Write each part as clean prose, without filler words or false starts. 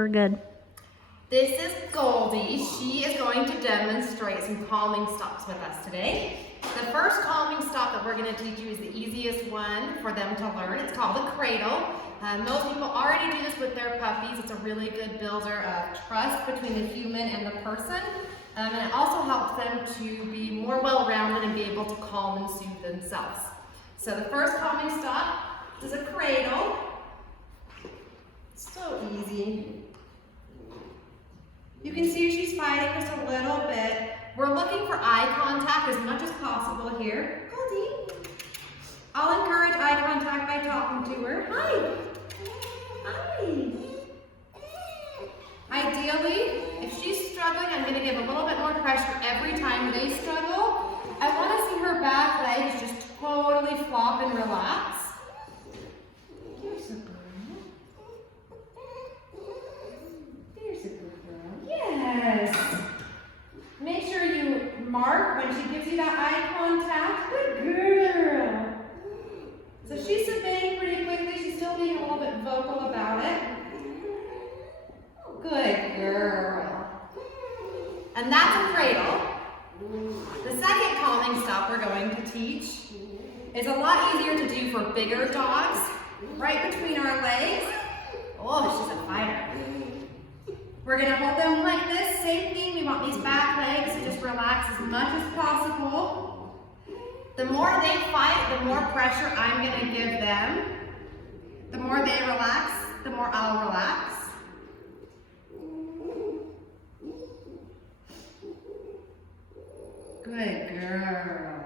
we're good. This is Goldie. She is going to demonstrate some calming stops with us today. The first calming stop that we're going to teach you is the easiest one for them to learn. It's called the cradle. Most people already do this with their puppies. It's a really good builder of trust between the human and the person. And it also helps them to be more well-rounded and be able to calm and soothe themselves. So the first calming stop is a cradle. So easy. You can see she's fighting just a little bit. We're looking for eye contact as much as possible here. Goldie. I'll encourage eye contact by talking to her. Hi. Hi. Ideally, if she's struggling, I'm going to give a little bit more pressure every time they struggle. I want to see her back legs just totally flop and relax. There's a girl. There's a good girl. Yes. Make sure you mark when she gives you that eye contact. Good girl. So she's submitting pretty quickly. She's still being a little bit vocal about it. Good girl. And that's a cradle. The second calming stop we're going to teach is a lot easier to do for bigger dogs. Right between our legs. Oh, she's a fighter. We're going to hold them like this. Same thing. We want these back legs to just relax as much as possible. The more they fight, the more pressure I'm going to give them. The more they relax, the more I'll relax. Good girl.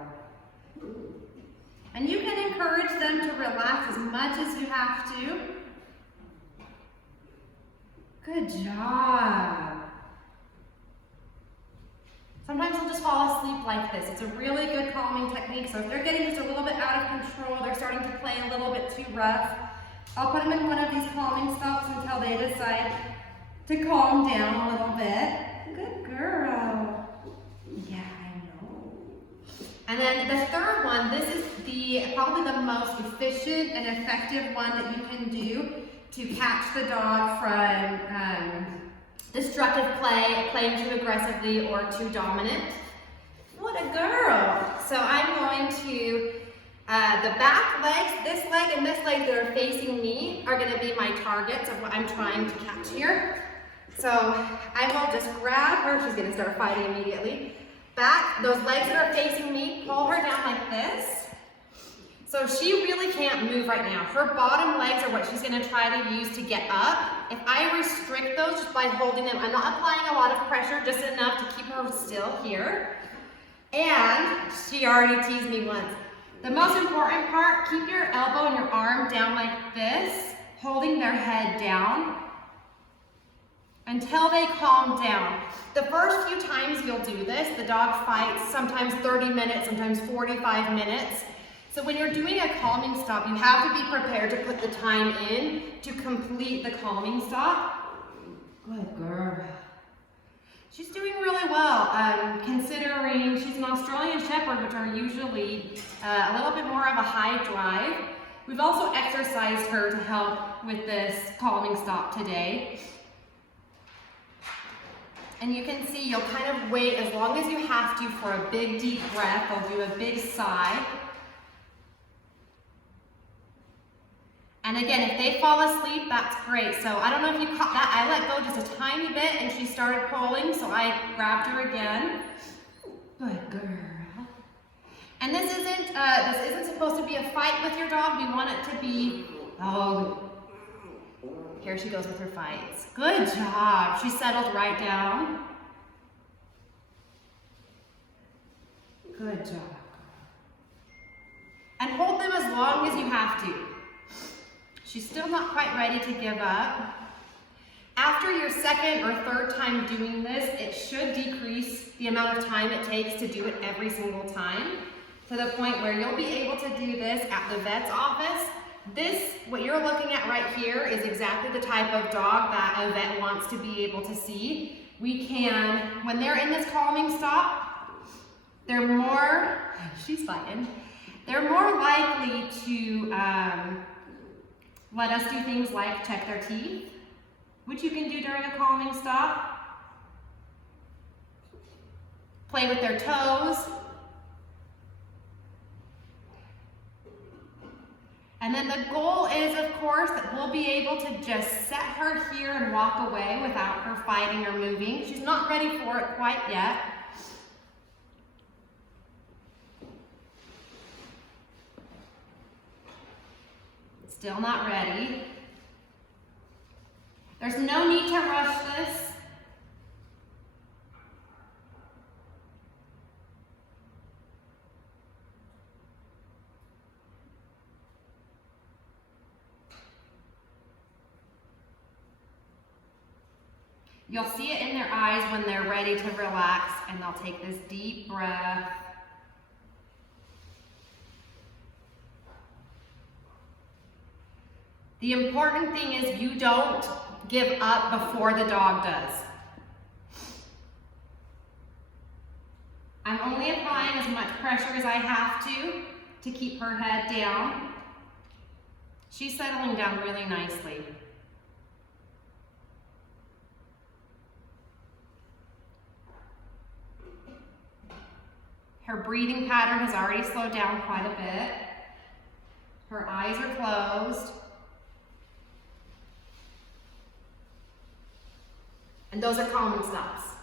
And you can encourage them to relax as much as you have to. Good job. Sometimes they'll just fall asleep like this. It's a really good calming technique. So if they're getting just a little bit out of control, they're starting to play a little bit too rough, I'll put them in one of these calming stops until they decide to calm down a little bit. Good girl. Yeah, I know. And then the third one, this is probably the most efficient and effective one that you can do to catch the dog from destructive play, playing too aggressively or too dominant. What a girl. So I'm going to, the back legs, this leg and this leg that are facing me are going to be my targets of what I'm trying to catch here. So I will just grab her. She's going to start fighting immediately. Back, those legs that are facing me, pull her down like this. So she really can't move right now. Her bottom legs are what she's going to try to use to get up. If I restrict those just by holding them, I'm not applying a lot of pressure, just enough to keep her still here. And she already teased me once. The most important part, keep your elbow and your arm down like this, holding their head down until they calm down. The first few times you'll do this, the dog fights, sometimes 30 minutes, sometimes 45 minutes. So when you're doing a calming stop, you have to be prepared to put the time in to complete the calming stop. Good girl. She's doing really well, considering she's an Australian Shepherd, which are usually a little bit more of a high drive. We've also exercised her to help with this calming stop today. And you can see you'll kind of wait as long as you have to for a big deep breath. I'll do a big sigh. And again, if they fall asleep, that's great. So I don't know if you caught that. I let go just a tiny bit and she started pulling, so I grabbed her again. Good girl. And this isn't supposed to be a fight with your dog. We want it to be, oh, here she goes with her fights. Good job. She settled right down. Good job. And hold them as long as you have to. She's still not quite ready to give up. After your second or third time doing this, it should decrease the amount of time it takes to do it every single time, to the point where you'll be able to do this at the vet's office. This, what you're looking at right here, is exactly the type of dog that a vet wants to be able to see. We can, when they're in this calming stop, they're more, she's fighting, they're more likely to let us do things like check their teeth, which you can do during a calming stop. Play with their toes. And then the goal is, of course, that we'll be able to just set her here and walk away without her fighting or moving. She's not ready for it quite yet. Still not ready. There's no need to rush this. You'll see it in their eyes when they're ready to relax, and they'll take this deep breath. The important thing is you don't give up before the dog does. I'm only applying as much pressure as I have to keep her head down. She's settling down really nicely. Her breathing pattern has already slowed down quite a bit. Her eyes are closed. And those are calming stops.